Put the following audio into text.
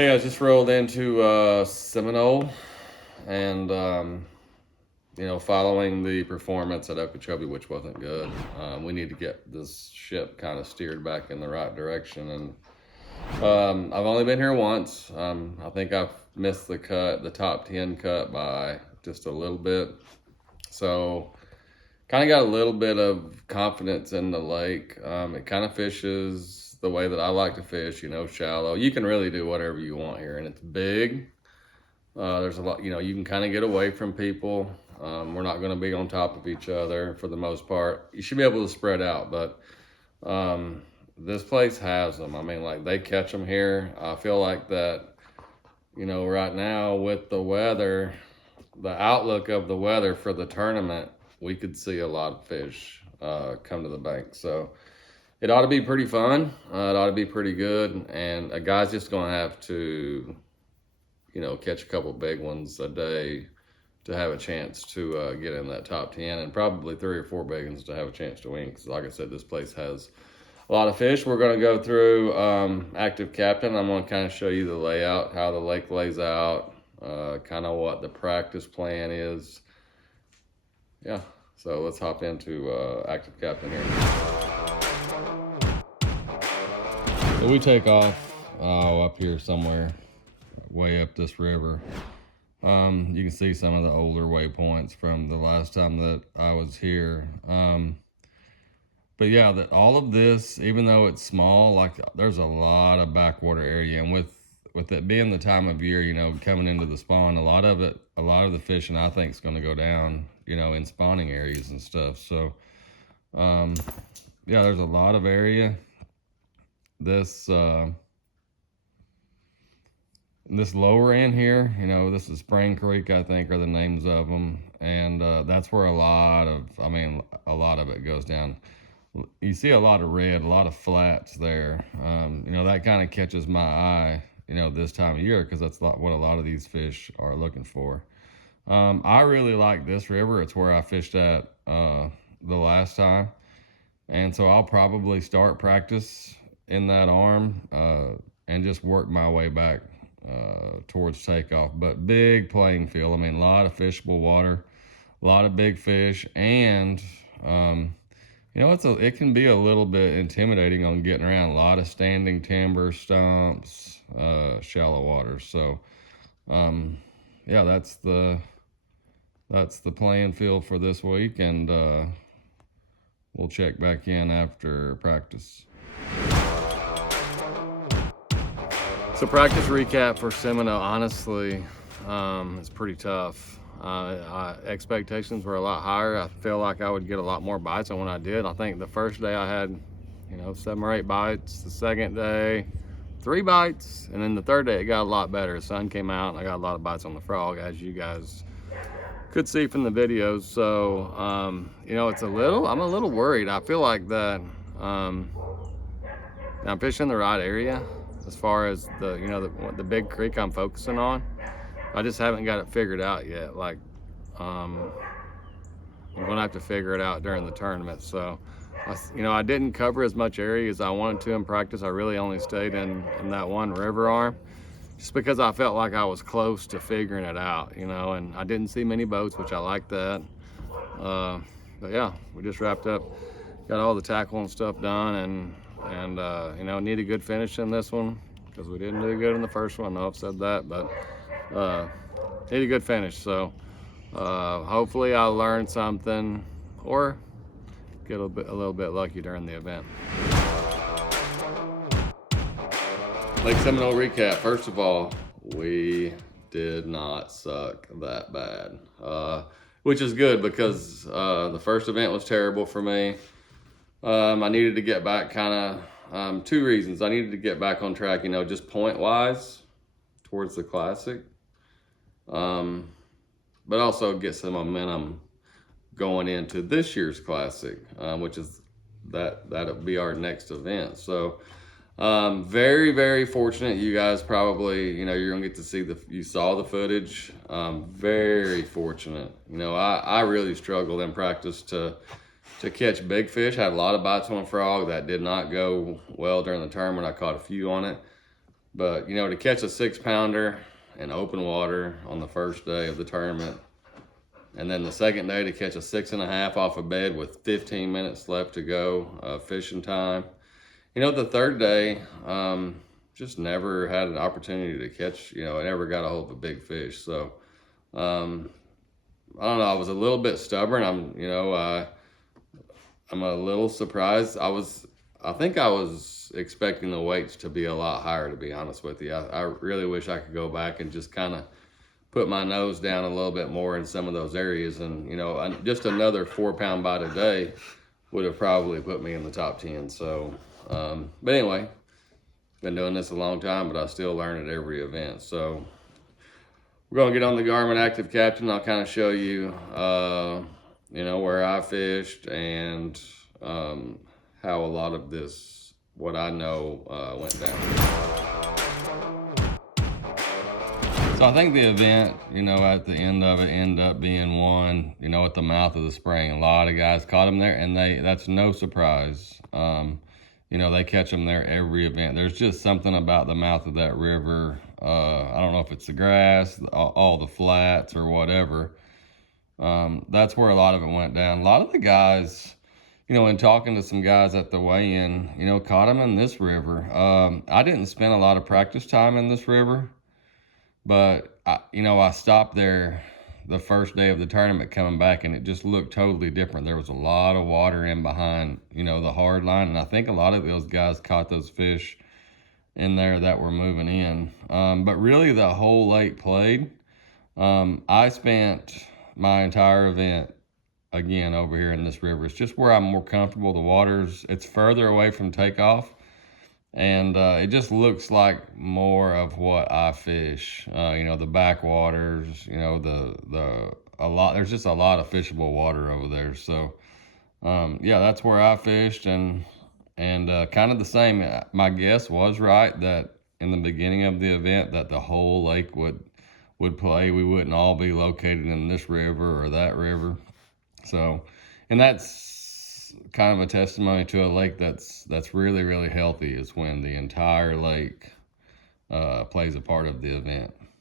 Hey, I just rolled into Seminole and, following the performance at Okeechobee, which wasn't good. We need to get this ship kind of steered back in the right direction. And I've only been here once. I think I've missed the top 10 cut by just a little bit. So kind of got a little bit of confidence in the lake. It kind of fishes the way that I like to fish, shallow. You can really do whatever you want here, and it's big. There's a lot, you can kind of get away from people. We're not going to be on top of each other for the most part. You should be able to spread out, but this place has them. I mean, like, they catch them here. I feel like that, right now with the weather, the outlook of the weather for the tournament, we could see a lot of fish come to the bank. So it ought to be pretty fun. It ought to be pretty good. And a guy's just going to have to, catch a couple big ones a day to have a chance to get in that top 10, and probably 3 or 4 big ones to have a chance to win. Because like I said, this place has a lot of fish. We're going to go through ActiveCaptain. I'm going to kind of show you the layout, how the lake lays out, kind of what the practice plan is. Yeah, so let's hop into ActiveCaptain here. So we take off up here somewhere, way up this river. You can see some of the older waypoints from the last time that I was here. But yeah, all of this, even though it's small, like, there's a lot of backwater area, and with it being the time of year, coming into the spawn, a lot of the fishing I think is going to go down, in spawning areas and stuff. So yeah, there's a lot of area. This lower end here, this is Spring Creek, I think, are the names of them. And that's where a lot of it goes down. You see a lot of red, a lot of flats there. That kind of catches my eye, this time of year, because that's what a lot of these fish are looking for. I really like this river. It's where I fished at the last time. And so I'll probably start practice in that arm and just work my way back towards takeoff. But big playing field. I mean, a lot of fishable water, a lot of big fish, and it can be a little bit intimidating on getting around. A lot of standing timber, stumps, shallow water. So yeah, that's the playing field for this week, and we'll check back in after practice. So practice recap for Seminole, honestly, it's pretty tough. Expectations were a lot higher. I feel like I would get a lot more bites than when I did. I think the first day I had, 7 or 8 bites. The second day, 3 bites. And then the third day, it got a lot better. The sun came out and I got a lot of bites on the frog, as you guys could see from the videos. So, I'm a little worried. I feel like that I'm fishing the right area as far as the big creek I'm focusing on. I just haven't got it figured out yet. Like, I'm gonna have to figure it out during the tournament. So, I didn't cover as much area as I wanted to in practice. I really only stayed in that one river arm, just because I felt like I was close to figuring it out, and I didn't see many boats, which I like that. But yeah, we just wrapped up, got all the tackle and stuff done, and need a good finish in this one, because we didn't do good in the first one. I know I've said that, but need a good finish. So hopefully I'll learn something or get a little bit lucky during the event. Lake Seminole recap. First of all, we did not suck that bad, which is good, because the first event was terrible for me. I needed to get back, kind of 2 reasons. I needed to get back on track, just point wise towards the classic, but also get some momentum going into this year's classic, which is that'll be our next event. So very, very fortunate. You guys probably, you're gonna get to see you saw the footage. Very fortunate. I really struggled in practice to catch big fish. Had a lot of bites on a frog. That did not go well during the tournament. I caught a few on it. But, you know, to catch a 6-pounder in open water on the first day of the tournament, and then the second day to catch a 6.5 off a bed with 15 minutes left to go, fishing time. You know, the third day, just never had an opportunity to catch, you know, I never got a hold of a big fish. So, I don't know, I was a little bit stubborn. I'm a little surprised. I think I was expecting the weights to be a lot higher, to be honest with you. I really wish I could go back and just kind of put my nose down a little bit more in some of those areas. And, you know, just another 4-pound bite a day would have probably put me in the top 10. So, but anyway, been doing this a long time, but I still learn at every event. So we're going to get on the Garmin ActiveCaptain. I'll kind of show you, you know, where I fished and how a lot of this, what I know, went down. So I think the event, you know, at the end of it ended up being won, you know, at the mouth of the spring. A lot of guys caught them there, and that's no surprise. You know, they catch them there every event. There's just something about the mouth of that river. I don't know if it's the grass, all the flats or whatever. That's where a lot of it went down. A lot of the guys, you know, in talking to some guys at the weigh-in, you know, caught them in this river. I didn't spend a lot of practice time in this river, but you know, I stopped there the first day of the tournament coming back, and it just looked totally different. There was a lot of water in behind, you know, the hard line, and I think a lot of those guys caught those fish in there that were moving in. But really, the whole lake played. I spent my entire event again over here in this river. It's just where I'm more comfortable. It's further away from takeoff, and it just looks like more of what I fish. You know, the backwaters, you know, there's just a lot of fishable water over there. So yeah, that's where I fished, and kind of the same. My guess was right, that in the beginning of the event that the whole lake would play. We wouldn't all be located in this river or that river. So, and that's kind of a testimony to a lake that's really, really healthy, is when the entire lake plays a part of the event.